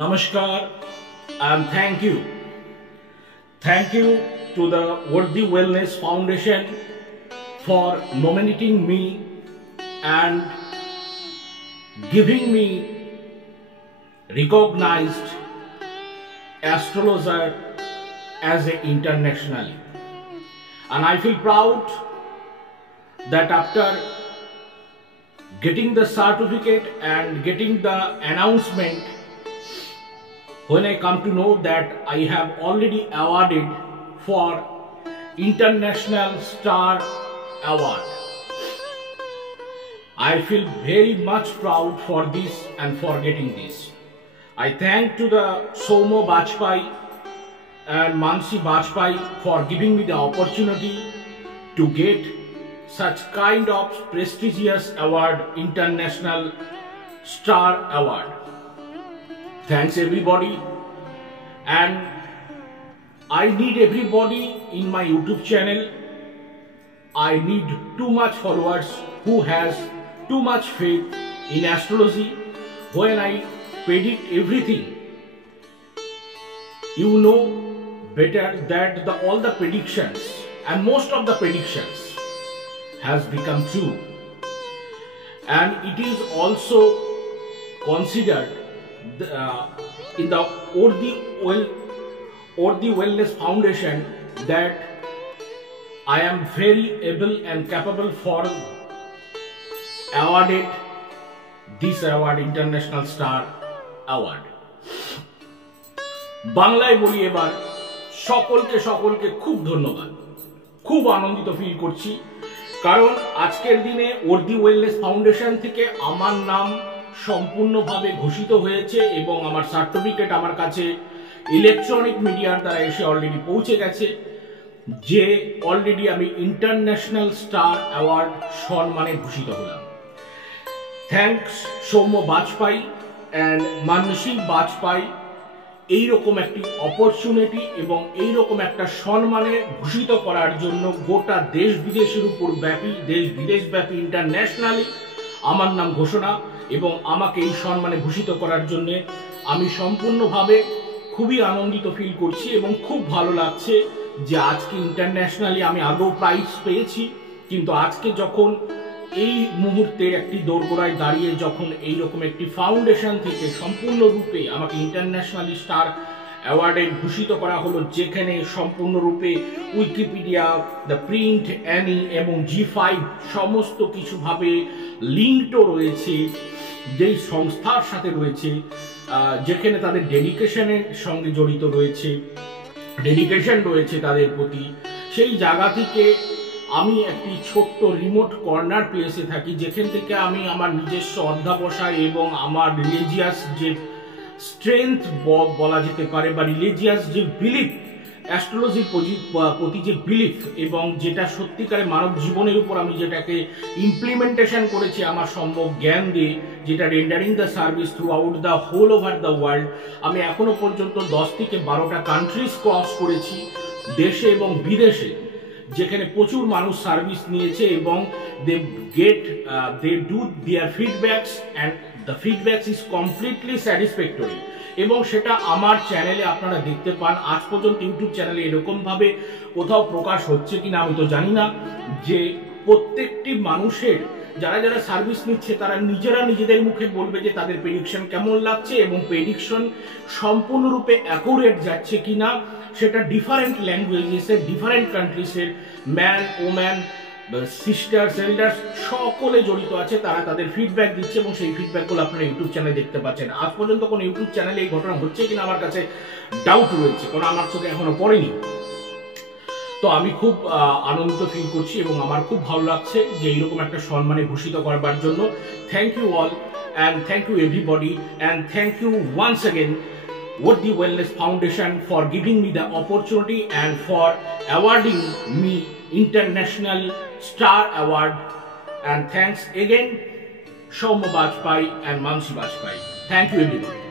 Namaskar and thank you. Thank you to the Worthy Wellness Foundation for nominating me and giving me recognized astrologer as an internationally. And I feel proud that after getting the certificate and getting the announcement, when I come to know that I have already awarded for International Star Award, I feel very much proud for this and for getting this. I thank to the Somo Bajpai and Mansi Bajpai for giving me the opportunity to get such kind of prestigious award, International Star Award. Thanks everybody, and I need everybody in my YouTube channel. I need too much followers who has too much faith in astrology. When I predict everything, you know better that all the predictions and most of the predictions has become true, and it is also considered in the Worthy Wellness Foundation that I am very able and capable for awarded this award, International Star Award. বাংলায় বলি এবার সকলকে খুব ধন্যবাদ, খুব আনন্দিত feel করছি, কারণ আজকের দিনে ওর্দি ওয়েলনেস ফাউন্ডেশন থেকে আমার নাম সম্পূর্ণভাবে ঘোষিত হয়েছে এবং আমার সার্টিফিকেট আমার কাছে ইলেকট্রনিক মিডিয়ার দ্বারা এসে অলরেডি পৌঁছে গেছে যে অলরেডি আমি ইন্টারন্যাশনাল স্টার অ্যাওয়ার্ড সম্মানে ভূষিত হলাম। থ্যাঙ্কস সৌম্য বাজপাই অ্যান্ড মানসী বাজপাই এইরকম একটি অপরচুনিটি এবং এইরকম একটা সম্মানে ভূষিত করার জন্য গোটা দেশ বিদেশের উপর ব্যাপী, দেশ বিদেশ ব্যাপী ইন্টারন্যাশনালি আমার নাম ঘোষণা এবং আমাকে এই সম্মানে ভূষিত করার জন্য আমি সম্পূর্ণভাবে খুবই আনন্দিত ফিল করছি এবং খুব ভালো লাগছে যে আজকে ইন্টারন্যাশনালি আমি আগেও প্রাইজ পেয়েছি, কিন্তু আজকে যখন এই মুহূর্তে একটি দোরগোড়ায় দাঁড়িয়ে যখন এইরকম একটি ফাউন্ডেশন থেকে সম্পূর্ণরূপে আমাকে ইন্টারন্যাশনালি স্টার অ্যাওয়ার্ডে ভূষিত করা হলো, যেখানে সম্পূর্ণরূপে উইকিপিডিয়া, দ্য প্রিন্ট, অ্যানি এবং G5 সমস্ত কিছুভাবে লিঙ্কডও রয়েছে, যেই সংস্থার সাথে রয়েছে, যেখানে তাদের ডেডিকেশনের সঙ্গে জড়িত রয়েছে, ডেডিকেশন রয়েছে তাদের প্রতি। সেই জায়গা থেকে আমি একটি ছোট্ট রিমোট কর্নার প্লেসে থাকি, যেখান থেকে আমি আমার নিজস্ব অধ্যাবসায় এবং আমার রিলিজিয়াস যে স্ট্রেংথ বলা যেতে পারে বা রিলিজিয়াস যে বিলিফ, অ্যাস্ট্রোলজির প্রতি যে বিলিফ এবং যেটা সত্যিকারে মানব জীবনের উপর আমি যেটাকে ইমপ্লিমেন্টেশন করেছি আমার সম্ভব জ্ঞান দিয়ে, যেটা rendering the service throughout the whole over the world. আমি এখনো পর্যন্ত 10 থেকে 12টা কান্ট্রিজ ক্রস করেছি, দেশে এবং বিদেশে, যেখানে প্রচুর মানুষ সার্ভিস নিয়েছে এবং they do their feedbacks and the feedbacks is completely satisfactory এবং সেটা আমার চ্যানেলে আপনারা দেখতে পান। আজ পর্যন্ত ইউটিউব চ্যানেলে এরকমভাবে কোথাও প্রকাশ হচ্ছে কিনা আমি তো জানি না, যে প্রত্যেকটি মানুষের যারা সার্ভিস নিচ্ছে তারা নিজেদের মুখে বলবে যে তাদের প্রেডিকশন কেমন লাগছে এবং প্রেডিকশন সম্পূর্ণরূপে অ্যাকুরেট যাচ্ছে কিনা, সেটা ডিফারেন্ট ল্যাঙ্গুয়েজেসের, ডিফারেন্ট কান্ট্রিসের ম্যান, ওম্যান, সিস্টার্স, এল্ডার্স সকলে জড়িত আছে, তারা তাদের ফিডব্যাক দিচ্ছে এবং সেই ফিডব্যাকগুলো আপনারা ইউটিউব চ্যানেলে দেখতে পাচ্ছেন। আজ পর্যন্ত কোনো ইউটিউব চ্যানেলে এই ঘটনা হচ্ছে কিনা আমার কাছে ডাউট রয়েছে, কারণ আমার চোখে এখনো পড়েনি। তো আমি খুব আনন্দিত ফিল করছি এবং আমার খুব ভালো লাগছে যে এইরকম একটা সম্মানে ভূষিত করবার জন্য। Thank you all and thank you everybody and thank you once again Worthy Wellness Foundation for giving me the opportunity and for awarding me International Star Award. And thanks again Soumya Bajpai and Mansi Bajpai. Thank you everybody.